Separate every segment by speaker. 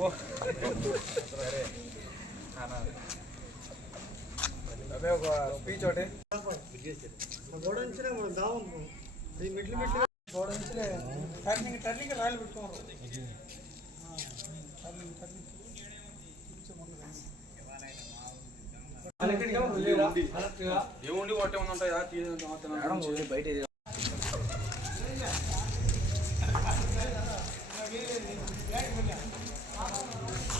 Speaker 1: ఒక స్పీచ్ ఒకటి
Speaker 2: మెట్లు మెట్లు టర్నింగ్ టర్నింగ్ రాయలు పెట్టుకోరు
Speaker 1: ఏముండి కొట్టే ఉంటాయి బయట Yeah, yeah, yeah.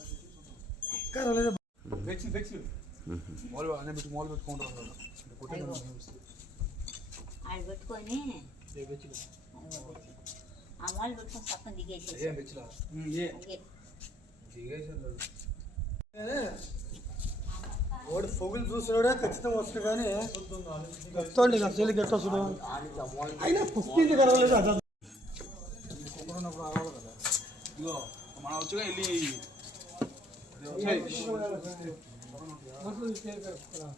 Speaker 2: ఇంకా రాలేదు
Speaker 1: మాల్ అనే పెట్టి మాల్ పెట్టుకుంటారు
Speaker 3: ఆడ పెట్టుకొని ఆ మాలు పెట్టుకొని సక్కం దిగేసేసి
Speaker 1: ఏం వెచ్చిలా
Speaker 2: ఏ వాడు పొగులు చూసినాడే ఖచ్చితంగా వస్తుంది కానీ వస్తుంది నా చెల్లి గట్ట వస్తుంది అయినా పుట్టింది కరగలేదు అదే
Speaker 1: ఉన్నప్పుడు రావాలి కదా ఇగో మనం వచ్చుగా వెళ్ళి
Speaker 2: Çay. Nasıl bir şey yapıyorsun?